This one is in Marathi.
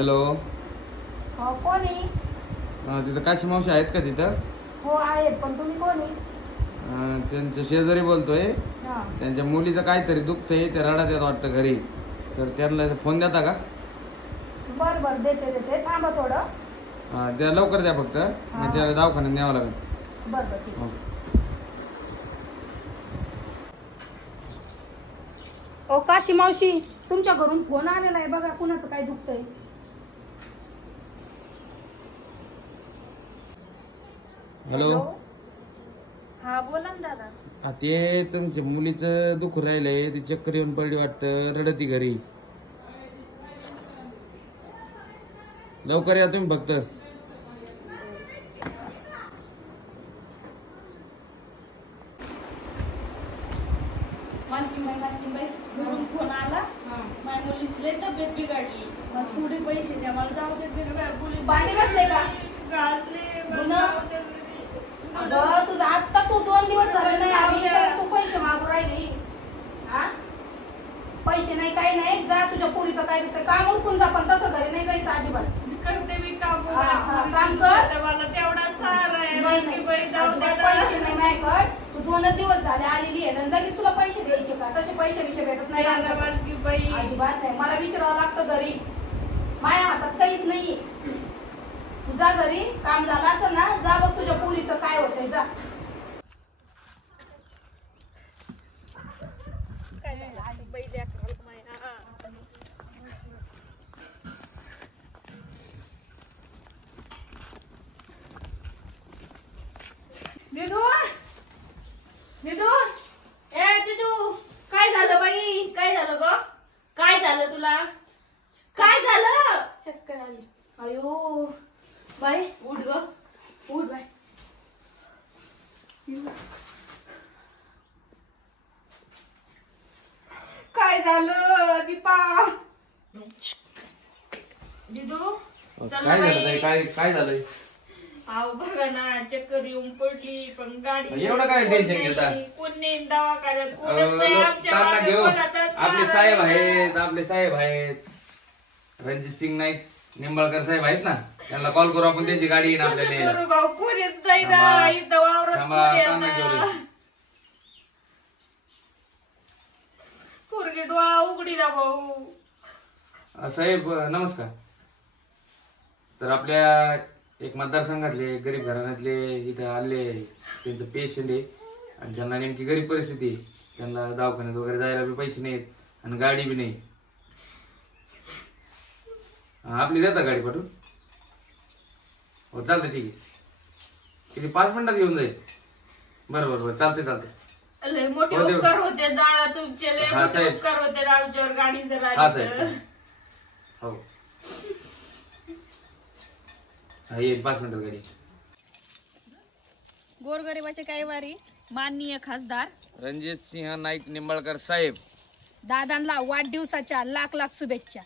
हॅलो. हो कोणी? तिथं काशी मावशी आहेत का तिथं? हो आहेत, पण तुम्ही कोणी? त्यांच्या शेजारी बोलतोय. हा त्यांच्या मुलीचं काहीतरी दुखतंय, ते रडत येत वाटतं घरी. तर त्यांना फोन देता का? बर बर देते देते, थांबा थोडं. द्या लवकर द्या फक्त, मग त्याला दवाखान्यात न्यावं लागेल. बर बर ठीक. हो. ओ काशी मावशी, तुमच्या घरून फोन आलेला आहे बघा, कुणाचं काय दुखतंय. हॅलो. हा बोला ना दादा. ते तुमच्या मुलीचं दुःख राहिलंय, ती चक्कर येऊन पडली वाटतं, रडती घरी. लवकर या तुम्ही फक्त. मालकीबाई घरून फोन आला, माझ्या मुलीची लय तब्येत बिघडली, मग थोडे पैसे द्या, मला जाऊ दे. पाणी घातलंय का? अगं तुझं आत्ता तू 2 दिवस झाले नाही आली तर तू पैसे मागू राहिली. पैसे नाही काही नाही, जा तुझ्या पोरीचं काय तर काम उरकून जा, पण तसं घरी नाही जायचं अजिबात. करते मी काम. काम कर. मला तेवढा सार आहे. पैसे नाही माझ्याकडे, तू 2 दिवस झाले आलेली आहे, लगेच तुला पैसे द्यायचे का? तसे पैसे भेटत नाही अजिबात नाही. मला विचारावं लागतं घरी, माझ्या हातात काहीच नाहीये. तू जा घरी, काम झालं असं ना, जा बघ तुझ्या पोरीचं काय होतंय, जा. दिदू दिदू ए दिदू, काय झालं बाई? काय झालं ग? काय झालं तुला? काय झालं? चक्कर आली. अयो बाई, उठ ग, उठ बाई. काय झालं दीपा? दिदू काय झालं? काय झालंय? अहो बघा ना, चक्कर येऊन पडली, पण गाडी एवढं काय टेन्शन घेता? कोणी दवाखान्यात आपले साहेब आहेत, रणजित सिंग नाईक निंबाळकर साहेब आहेत ना, त्यांना कॉल करू आपण, त्यांची गाडी येईन आपल्याला. भाऊ कोणीच नाही ना इथं वावरात. पोरगी डोळा उघडी ना भाऊ. साहेब नमस्कार. तर आपल्या एक मतदारसंघातले गरीब घराण्यातले इथे आले, त्यांचं पेशंट आहे आणि त्यांना नेमकी गरीब परिस्थिती आहे. त्यांना दवाखान्यात वगैरे जायला बी पैसे नाहीत आणि गाडी बी नाही. आपली देता गाडी पाठवून? हो चालतंय, ठीक आहे. किती 5 मिनिटात येऊन जाईल? बरं चालतंय. लय मोठे उपकार होते दादा तुमचे, लय मोठे उपकार होते आमच्यावर गाडी जर हा साहेब. हो येईल 5 मिनिटात गाडी. गोरगरिबाचे काही वारी माननीय खासदार रणजित सिंह नाईक निंबाळकर साहेब, दादांना वाढदिवसाच्या लाख लाख शुभेच्छा.